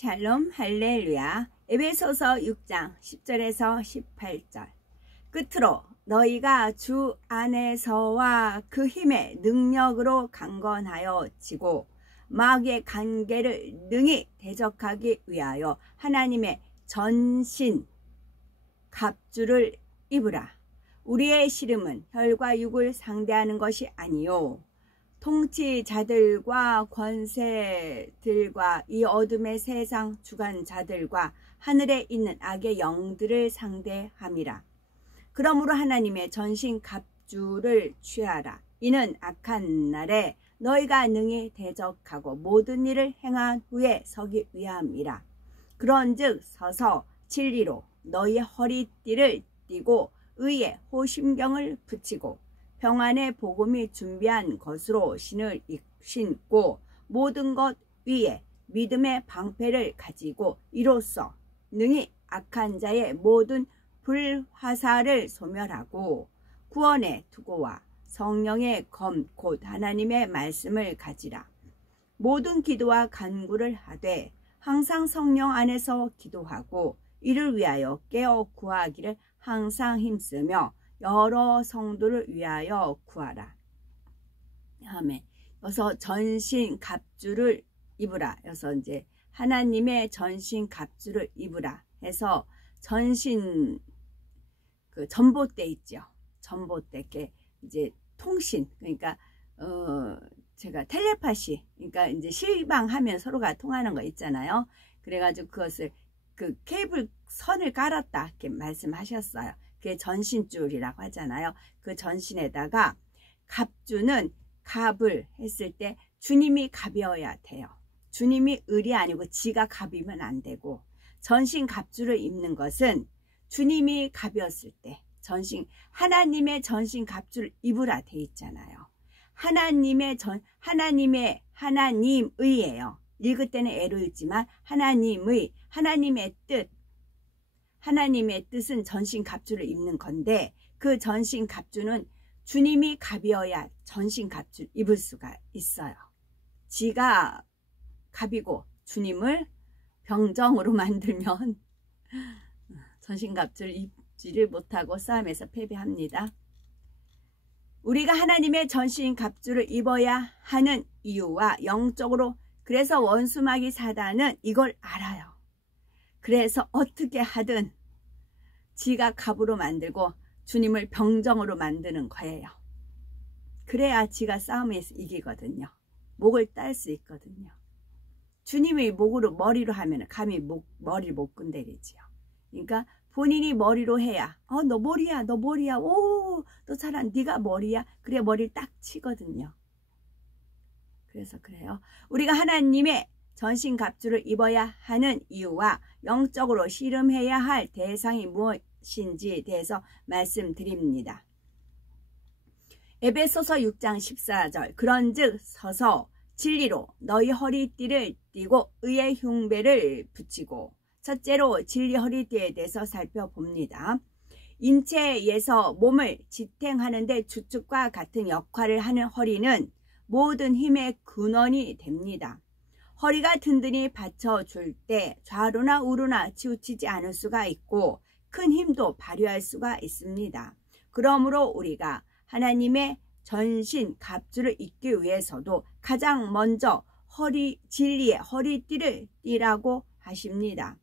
샬롬 할렐루야. 에베소서 6장 10절에서 18절. 끝으로 너희가 주 안에서와 그 힘의 능력으로 강건하여 지고 마귀의 관계를 능히 대적하기 위하여 하나님의 전신 갑주를 입으라. 우리의 씨름은 혈과 육을 상대하는 것이 아니요 통치자들과 권세들과 이 어둠의 세상 주관자들과 하늘에 있는 악의 영들을 상대함이라. 그러므로 하나님의 전신 갑주를 취하라. 이는 악한 날에 너희가 능히 대적하고 모든 일을 행한 후에 서기 위함이라. 그런즉 서서 진리로 너희의 허리띠를 띠고 의의 호심경을 붙이고 평안의 복음이 준비한 것으로 신을 신고 모든 것 위에 믿음의 방패를 가지고 이로써 능히 악한 자의 모든 불화살을 소멸하고 구원의 투구와 성령의 검 곧 하나님의 말씀을 가지라. 모든 기도와 간구를 하되 항상 성령 안에서 기도하고 이를 위하여 깨어 구하기를 항상 힘쓰며 여러 성도를 위하여 구하라. 아멘. 여기서 전신 갑주를 입으라. 여기서 이제 하나님의 전신 갑주를 입으라 해서 전신 그 전봇대 있죠. 전봇대 이제 통신 그러니까 제가 텔레파시 그러니까 이제 실방하면 서로가 통하는 거 있잖아요. 그래가지고 그것을 그 케이블 선을 깔았다 이렇게 말씀하셨어요. 그게 전신줄이라고 하잖아요. 그 전신에다가 갑주는 갑을 했을 때 주님이 갑이어야 돼요. 주님이 을이 아니고 지가 갑이면 안 되고 전신 갑주를 입는 것은 주님이 갑이었을 때 하나님의 전신 갑주를 입으라 돼 있잖아요. 하나님의예요. 읽을 때는 애로 읽지만 하나님의 뜻은 전신 갑주를 입는 건데 그 전신 갑주는 주님이 갑이어야 전신 갑주를 입을 수가 있어요. 지가 갑이고 주님을 병정으로 만들면 전신 갑주를 입지를 못하고 싸움에서 패배합니다. 우리가 하나님의 전신 갑주를 입어야 하는 이유와 영적으로 그래서 원수마귀 사단은 이걸 알아요. 그래서 어떻게 하든 지가 갑으로 만들고 주님을 병정으로 만드는 거예요. 그래야 지가 싸움에서 이기거든요. 목을 딸 수 있거든요. 주님이 머리로 하면 감히 머리를 못 건드리지요. 그러니까 본인이 머리로 해야 너 머리야 오 너 잘한 네가 머리야 그래 머리를 딱 치거든요. 그래서 그래요. 우리가 하나님의 전신 갑주를 입어야 하는 이유와 영적으로 씨름해야 할 대상이 무엇인지에 대해서 말씀드립니다. 에베소서 6장 14절 그런즉 서서 진리로 너희 허리띠를 띠고 의의 흉배를 붙이고 첫째로 진리 허리띠에 대해서 살펴봅니다. 인체에서 몸을 지탱하는 데 주축과 같은 역할을 하는 허리는 모든 힘의 근원이 됩니다. 허리가 든든히 받쳐줄 때 좌로나 우로나 치우치지 않을 수가 있고 큰 힘도 발휘할 수가 있습니다. 그러므로 우리가 하나님의 전신 갑주를 입기 위해서도 가장 먼저 진리의 허리띠를 띠라고 하십니다.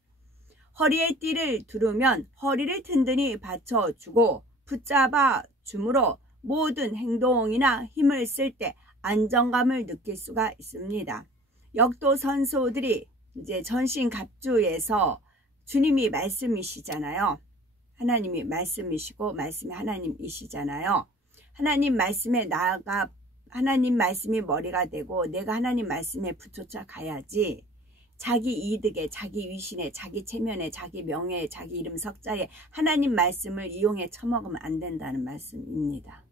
허리에 띠를 두르면 허리를 든든히 받쳐주고 붙잡아 줌으로 모든 행동이나 힘을 쓸 때 안정감을 느낄 수가 있습니다. 역도 선수들이 이제 전신 갑주에서 주님이 말씀이시잖아요. 하나님이 말씀이시고 말씀이 하나님이시잖아요. 하나님 말씀에 하나님 말씀이 머리가 되고 내가 하나님 말씀에 붙여져 가야지 자기 이득에 자기 위신에 자기 체면에 자기 명예에 자기 이름 석자에 하나님 말씀을 이용해 처먹으면 안 된다는 말씀입니다.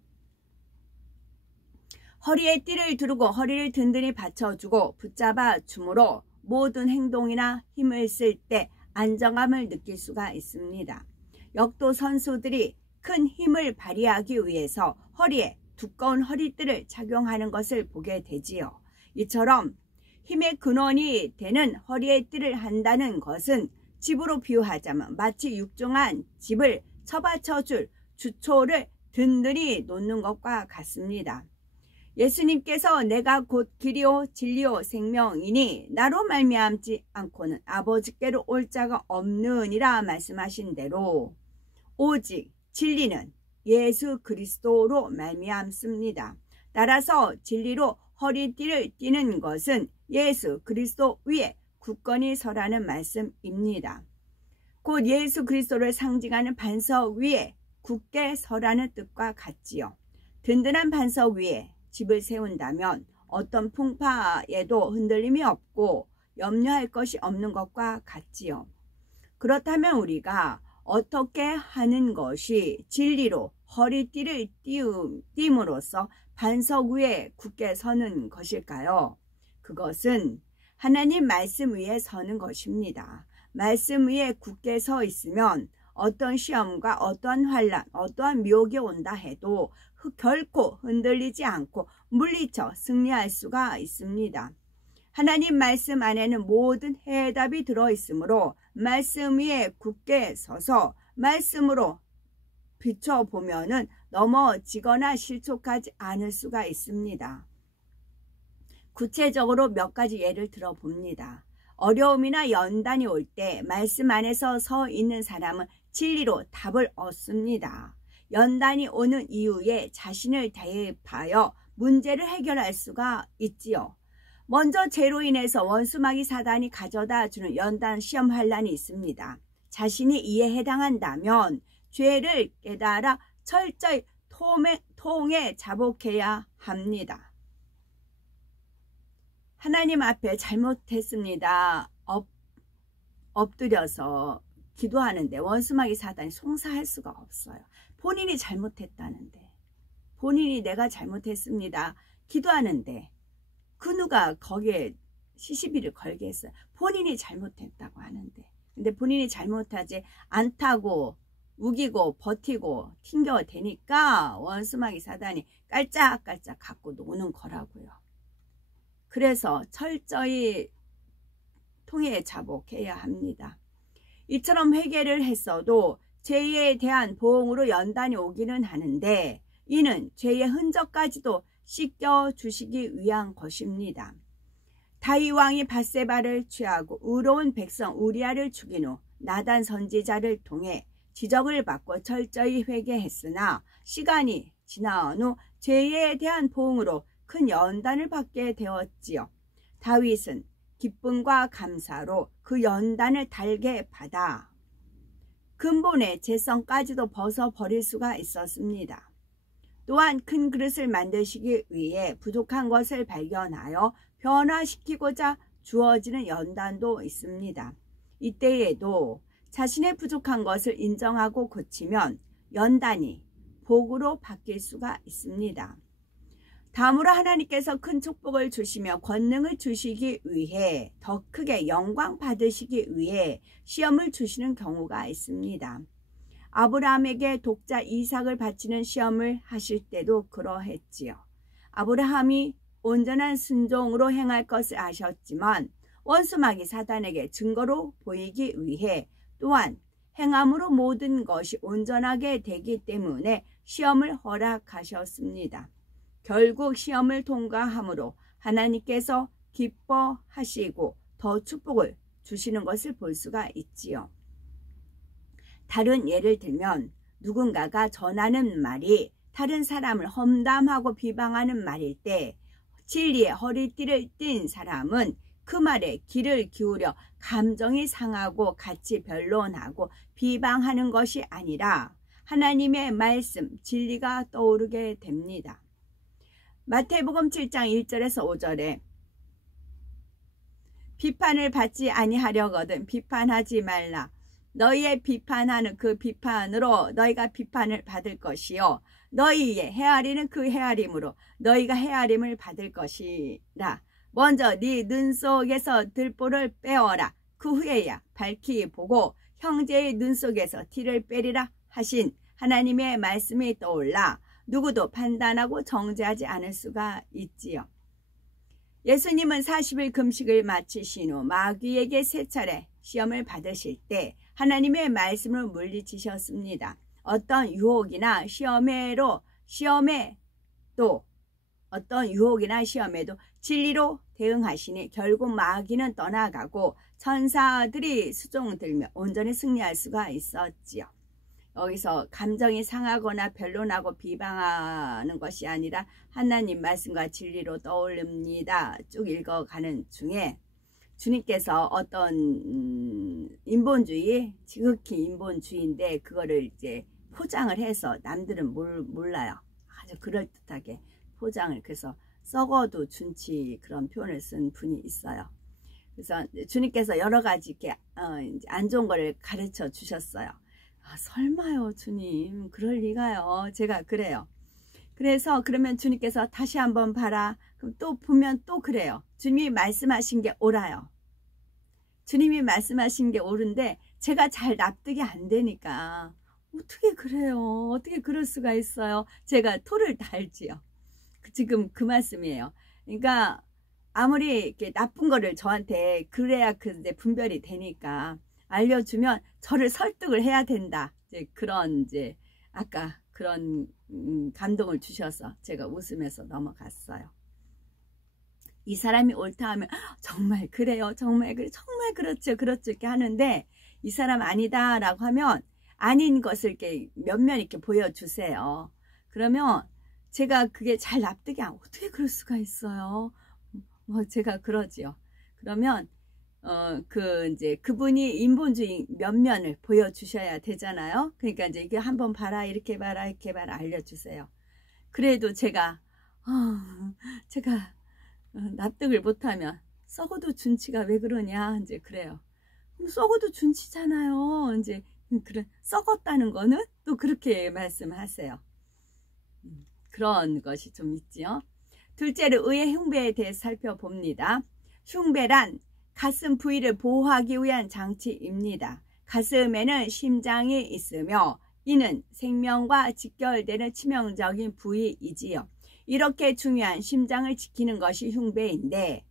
허리에 띠를 두르고 허리를 든든히 받쳐주고 붙잡아 줌으로 모든 행동이나 힘을 쓸 때 안정감을 느낄 수가 있습니다. 역도 선수들이 큰 힘을 발휘하기 위해서 허리에 두꺼운 허리띠를 착용하는 것을 보게 되지요. 이처럼 힘의 근원이 되는 허리에 띠를 한다는 것은 집으로 비유하자면 마치 육중한 집을 처받쳐줄 주초를 든든히 놓는 것과 같습니다. 예수님께서 내가 곧 길이요 진리요 생명이니 나로 말미암지 않고는 아버지께로 올 자가 없느니라 말씀하신 대로 오직 진리는 예수 그리스도로 말미암습니다. 따라서 진리로 허리띠를 띠는 것은 예수 그리스도 위에 굳건히 서라는 말씀입니다. 곧 예수 그리스도를 상징하는 반석 위에 굳게 서라는 뜻과 같지요. 든든한 반석 위에 집을 세운다면 어떤 풍파에도 흔들림이 없고 염려할 것이 없는 것과 같지요. 그렇다면 우리가 어떻게 하는 것이 진리로 허리띠를 띠임으로써 반석 위에 굳게 서는 것일까요? 그것은 하나님 말씀 위에 서는 것입니다. 말씀 위에 굳게 서 있으면 어떤 시험과 어떠한 환난, 어떠한 미혹이 온다 해도 결코 흔들리지 않고 물리쳐 승리할 수가 있습니다. 하나님 말씀 안에는 모든 해답이 들어있으므로 말씀 위에 굳게 서서 말씀으로 비춰보면은 넘어지거나 실족하지 않을 수가 있습니다. 구체적으로 몇 가지 예를 들어봅니다. 어려움이나 연단이 올 때 말씀 안에서 서 있는 사람은 진리로 답을 얻습니다. 연단이 오는 이후에 자신을 대입하여 문제를 해결할 수가 있지요. 먼저 죄로 인해서 원수마귀 사단이 가져다 주는 연단 시험 환난이 있습니다. 자신이 이에 해당한다면 죄를 깨달아 철저히 통에 자복해야 합니다. 하나님 앞에 잘못했습니다. 엎드려서 기도하는데 원수마귀 사단이 송사할 수가 없어요. 본인이 잘못했다는데, 본인이 내가 잘못했습니다. 기도하는데 그 누가 거기에 시시비를 걸게 했어요. 본인이 잘못했다고 하는데, 근데 본인이 잘못하지 않다고 우기고 버티고 튕겨대니까 원수마귀 사단이 깔짝깔짝 갖고 노는 거라고요. 그래서 철저히 통에 자복해야 합니다. 이처럼 회개를 했어도 죄에 대한 보응으로 연단이 오기는 하는데 이는 죄의 흔적까지도 씻겨주시기 위한 것입니다. 다윗 왕이 밧세바를 취하고 의로운 백성 우리아를 죽인 후 나단 선지자를 통해 지적을 받고 철저히 회개했으나 시간이 지나온 후 죄에 대한 보응으로 큰 연단을 받게 되었지요. 다윗은 기쁨과 감사로 그 연단을 달게 받아 근본의 죄성까지도 벗어버릴 수가 있었습니다. 또한 큰 그릇을 만드시기 위해 부족한 것을 발견하여 변화시키고자 주어지는 연단도 있습니다. 이때에도 자신의 부족한 것을 인정하고 고치면 연단이 복으로 바뀔 수가 있습니다. 다음으로 하나님께서 큰 축복을 주시며 권능을 주시기 위해 더 크게 영광 받으시기 위해 시험을 주시는 경우가 있습니다. 아브라함에게 독자 이삭을 바치는 시험을 하실 때도 그러했지요. 아브라함이 온전한 순종으로 행할 것을 아셨지만 원수마귀 사단에게 증거로 보이기 위해 또한 행함으로 모든 것이 온전하게 되기 때문에 시험을 허락하셨습니다. 결국 시험을 통과함으로 하나님께서 기뻐하시고 더 축복을 주시는 것을 볼 수가 있지요. 다른 예를 들면 누군가가 전하는 말이 다른 사람을 험담하고 비방하는 말일 때 진리의 허리띠를 띈 사람은 그 말에 귀를 기울여 감정이 상하고 같이 변론하고 비방하는 것이 아니라 하나님의 말씀, 진리가 떠오르게 됩니다. 마태복음 7장 1절에서 5절에 비판을 받지 아니하려거든 비판하지 말라. 너희의 비판하는 그 비판으로 너희가 비판을 받을 것이요 너희의 헤아리는 그 헤아림으로 너희가 헤아림을 받을 것이라. 먼저 네 눈 속에서 들보를 빼어라. 그 후에야 밝히 보고 형제의 눈 속에서 티를 빼리라 하신 하나님의 말씀이 떠올라 누구도 판단하고 정죄하지 않을 수가 있지요. 예수님은 40일 금식을 마치신 후 마귀에게 3차례 시험을 받으실 때 하나님의 말씀을 물리치셨습니다. 어떤 유혹이나 시험에도 진리로 대응하시니 결국 마귀는 떠나가고 천사들이 수종들며 온전히 승리할 수가 있었지요. 여기서 감정이 상하거나 변론하고 비방하는 것이 아니라 하나님 말씀과 진리로 떠올립니다. 쭉 읽어가는 중에 주님께서 어떤 인본주의, 지극히 인본주의인데 그거를 이제 포장을 해서 남들은 몰라요. 아주 그럴듯하게 포장을. 그래서 썩어도 준치 그런 표현을 쓴 분이 있어요. 그래서 주님께서 여러 가지 이렇게 안 좋은 거를 가르쳐 주셨어요. 아, 설마요 주님, 그럴 리가요. 제가 그래요. 그래서 그러면 주님께서 다시 한번 봐라. 그럼 또 보면 또 그래요. 주님이 말씀하신 게 옳아요. 주님이 말씀하신 게 옳은데 제가 잘 납득이 안 되니까 어떻게 그래요? 어떻게 그럴 수가 있어요? 제가 토를 달지요. 지금 그 말씀이에요. 그러니까 아무리 이렇게 나쁜 거를 저한테 그래야 근데 분별이 되니까 알려주면 저를 설득을 해야 된다. 이제 그런 이제 아까 그런 감동을 주셔서 제가 웃으면서 넘어갔어요. 이 사람이 옳다 하면 정말 그래요. 정말 그래. 정말 그렇죠. 그렇죠. 이렇게 하는데 이 사람 아니다라고 하면 아닌 것을 이렇게 몇몇 이렇게 보여주세요. 그러면 제가 그게 잘 납득이 안, 어떻게 그럴 수가 있어요? 제가 그러지요. 그러면 이제 그분이 인본주의 면면을 보여주셔야 되잖아요. 그러니까 이제 이게 한번 봐라, 이렇게 봐라, 이렇게 봐라 알려주세요. 그래도 제가 납득을 못하면 썩어도 준치가 왜 그러냐 이제 그래요. 썩어도 준치잖아요. 이제 그래 썩었다는 거는 또 그렇게 말씀하세요. 그런 것이 좀 있지요. 둘째로 의의 흉배에 대해 살펴봅니다. 흉배란 가슴 부위를 보호하기 위한 장치입니다. 가슴에는 심장이 있으며 이는 생명과 직결되는 치명적인 부위이지요. 이렇게 중요한 심장을 지키는 것이 흉배인데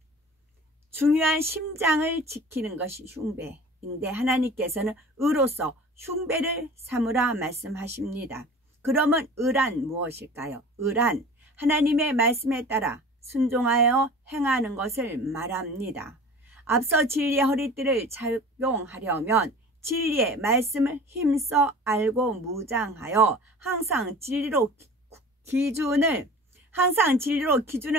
하나님께서는 의로서 흉배를 삼으라 말씀하십니다. 그러면 의란 무엇일까요? 의란 하나님의 말씀에 따라 순종하여 행하는 것을 말합니다. 앞서 진리의 허리띠를 착용하려면 진리의 말씀을 힘써 알고 무장하여 항상 진리로 기준을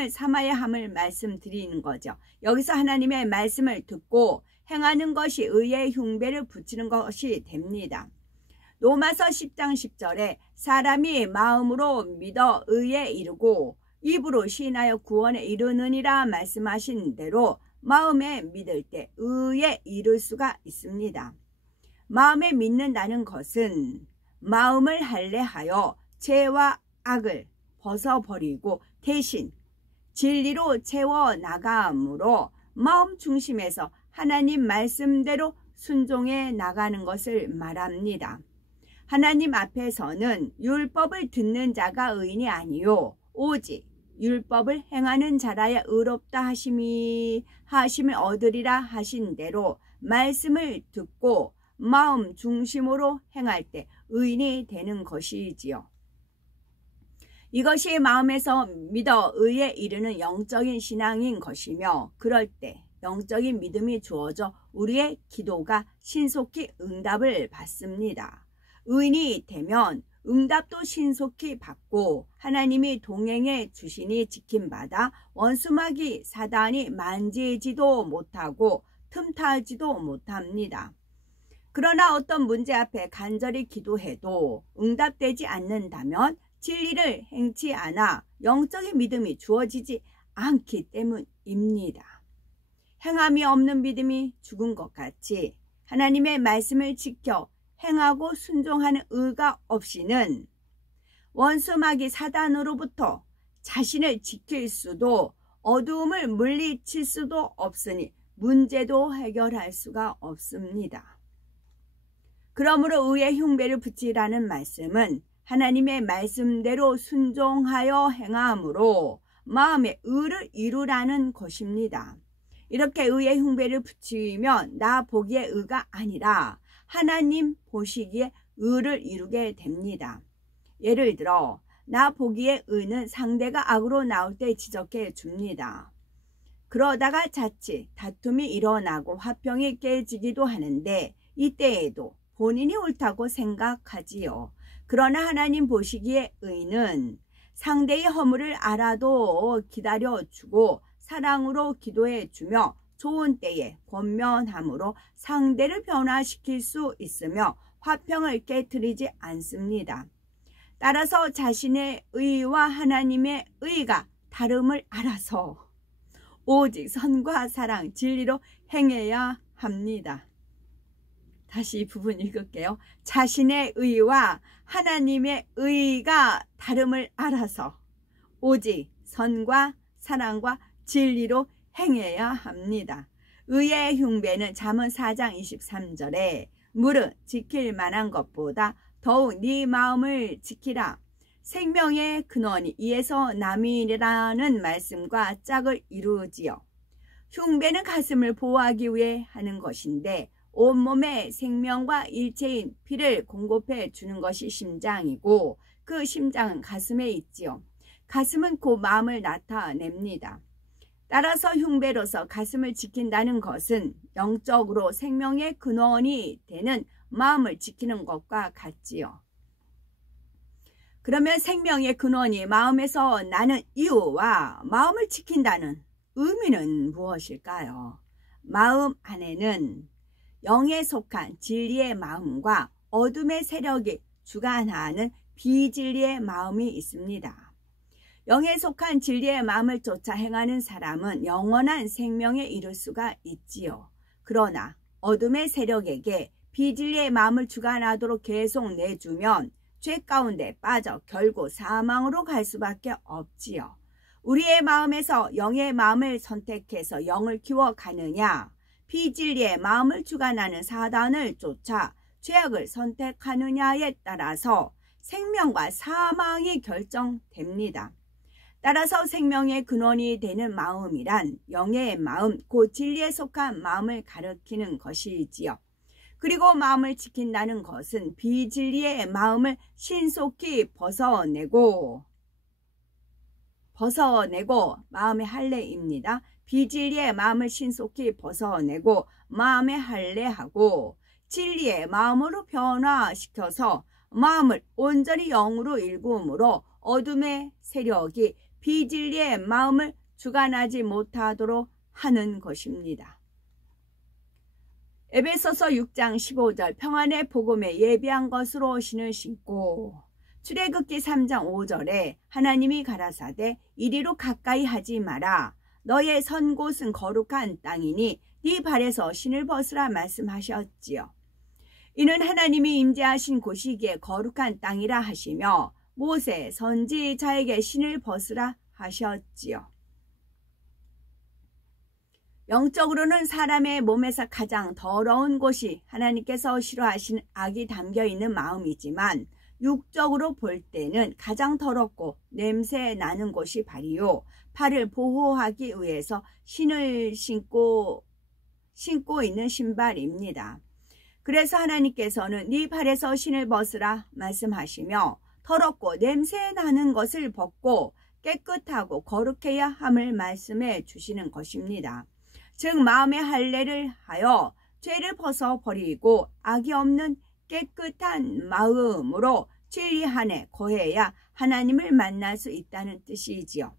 삼아야 함을 말씀드리는 거죠. 여기서 하나님의 말씀을 듣고 행하는 것이 의의 흉배를 붙이는 것이 됩니다. 로마서 10장 10절에 사람이 마음으로 믿어 의에 이르고 입으로 시인하여 구원에 이르느니라 말씀하신 대로 마음에 믿을 때 의에 이를 수가 있습니다. 마음에 믿는다는 것은 마음을 할례하여 죄와 악을 벗어버리고 대신 진리로 채워나감으로 마음 중심에서 하나님 말씀대로 순종해 나가는 것을 말합니다. 하나님 앞에서는 율법을 듣는 자가 의인이 아니요 오직 율법을 행하는 자라야 의롭다 하심을 얻으리라 하신 대로 말씀을 듣고 마음 중심으로 행할 때 의인이 되는 것이지요. 이것이 마음에서 믿어 의에 이르는 영적인 신앙인 것이며 그럴 때 영적인 믿음이 주어져 우리의 기도가 신속히 응답을 받습니다. 의인이 되면 응답도 신속히 받고 하나님이 동행해 주시니 지킴받아 원수마귀 사단이 만지지도 못하고 틈타지도 못합니다. 그러나 어떤 문제 앞에 간절히 기도해도 응답되지 않는다면 진리를 행치 않아 영적인 믿음이 주어지지 않기 때문입니다. 행함이 없는 믿음이 죽은 것 같이 하나님의 말씀을 지켜 행하고 순종하는 의가 없이는 원수마귀 사단으로부터 자신을 지킬 수도 어두움을 물리칠 수도 없으니 문제도 해결할 수가 없습니다. 그러므로 의의 흉배를 붙이라는 말씀은 하나님의 말씀대로 순종하여 행함으로 마음의 의를 이루라는 것입니다. 이렇게 의의 흉배를 붙이면 나 보기에 의가 아니라 하나님 보시기에 의를 이루게 됩니다. 예를 들어 나 보기에 의는 상대가 악으로 나올 때 지적해 줍니다. 그러다가 자칫 다툼이 일어나고 화평이 깨지기도 하는데 이때에도 본인이 옳다고 생각하지요. 그러나 하나님 보시기에 의는 상대의 허물을 알아도 기다려주고 사랑으로 기도해주며 좋은 때에 권면함으로 상대를 변화시킬 수 있으며 화평을 깨트리지 않습니다. 따라서 자신의 의와 하나님의 의가 다름을 알아서 오직 선과 사랑, 진리로 행해야 합니다. 다시 이 부분 읽을게요. 자신의 의와 하나님의 의가 다름을 알아서 오직 선과 사랑과 진리로 행해야 합니다. 의의 흉배는 잠언 4장 23절에 무릇 지킬 만한 것보다 더욱 네 마음을 지키라. 생명의 근원이 이에서 남이라는 말씀과 짝을 이루지요. 흉배는 가슴을 보호하기 위해 하는 것인데 온몸의 생명과 일체인 피를 공급해 주는 것이 심장이고 그 심장은 가슴에 있지요. 가슴은 그 마음을 나타냅니다. 따라서 흉배로서 가슴을 지킨다는 것은 영적으로 생명의 근원이 되는 마음을 지키는 것과 같지요. 그러면 생명의 근원이 마음에서 나는 이유와 마음을 지킨다는 의미는 무엇일까요? 마음 안에는 영에 속한 진리의 마음과 어둠의 세력이 주관하는 비진리의 마음이 있습니다. 영에 속한 진리의 마음을 쫓아 행하는 사람은 영원한 생명에 이를 수가 있지요. 그러나 어둠의 세력에게 비진리의 마음을 주관하도록 계속 내주면 죄 가운데 빠져 결국 사망으로 갈 수밖에 없지요. 우리의 마음에서 영의 마음을 선택해서 영을 키워가느냐, 비진리의 마음을 주관하는 사단을 쫓아 죄악을 선택하느냐에 따라서 생명과 사망이 결정됩니다. 따라서 생명의 근원이 되는 마음이란 영의 마음, 곧 진리에 속한 마음을 가리키는 것이지요. 그리고 마음을 지킨다는 것은 비진리의 마음을 신속히 벗어내고 마음의 할례입니다. 비진리의 마음을 신속히 벗어내고 마음의 할례하고 진리의 마음으로 변화시켜서 마음을 온전히 영으로 일구므로 어둠의 세력이 비진리의 마음을 주관하지 못하도록 하는 것입니다. 에베소서 6장 15절 평안의 복음에 예비한 것으로 신을 신고 출애굽기 3장 5절에 하나님이 가라사대 이리로 가까이 하지 마라. 너의 선 곳은 거룩한 땅이니 네 발에서 신을 벗으라 말씀하셨지요. 이는 하나님이 임재하신 곳이기에 거룩한 땅이라 하시며 모세 선지자에게 신을 벗으라 하셨지요. 영적으로는 사람의 몸에서 가장 더러운 곳이 하나님께서 싫어하시는 악이 담겨있는 마음이지만 육적으로 볼 때는 가장 더럽고 냄새 나는 곳이 발이요. 발을 보호하기 위해서 신을 신고 있는 신발입니다. 그래서 하나님께서는 네 발에서 신을 벗으라 말씀하시며 더럽고 냄새 나는 것을 벗고 깨끗하고 거룩해야 함을 말씀해 주시는 것입니다. 즉 마음의 할례를 하여 죄를 벗어버리고 악이 없는 깨끗한 마음으로 진리 안에 거해야 하나님을 만날 수 있다는 뜻이지요.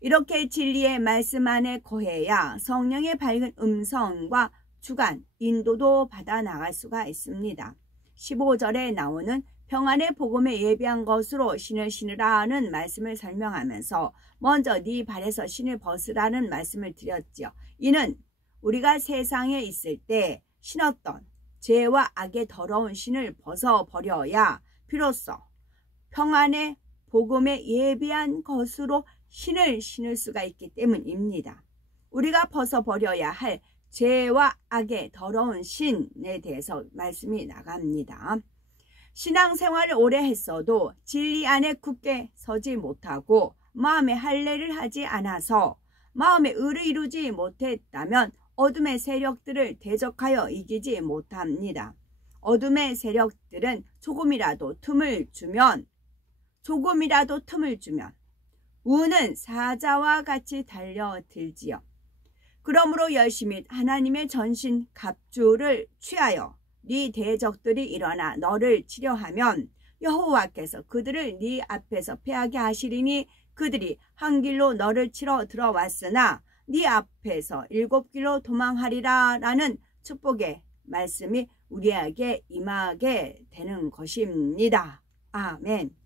이렇게 진리의 말씀 안에 거해야 성령의 밝은 음성과 주관, 인도도 받아 나갈 수가 있습니다. 15절에 나오는 평안의 복음에 예비한 것으로 신을 신으라는 말씀을 설명하면서 먼저 네 발에서 신을 벗으라는 말씀을 드렸지요. 이는 우리가 세상에 있을 때 신었던 죄와 악의 더러운 신을 벗어버려야 비로소 평안의 복음에 예비한 것으로 신을 신을 수가 있기 때문입니다. 우리가 벗어버려야 할 죄와 악의 더러운 신에 대해서 말씀이 나갑니다. 신앙생활을 오래 했어도 진리 안에 굳게 서지 못하고 마음에 할례를 하지 않아서 마음의 의를 이루지 못했다면 어둠의 세력들을 대적하여 이기지 못합니다. 어둠의 세력들은 조금이라도 틈을 주면 우는 사자와 같이 달려들지요. 그러므로 열심히 하나님의 전신 갑주를 취하여 네 대적들이 일어나 너를 치려하면 여호와께서 그들을 네 앞에서 패하게 하시리니 그들이 한 길로 너를 치러 들어왔으나 네 앞에서 7길로 도망하리라 라는 축복의 말씀이 우리에게 임하게 되는 것입니다. 아멘.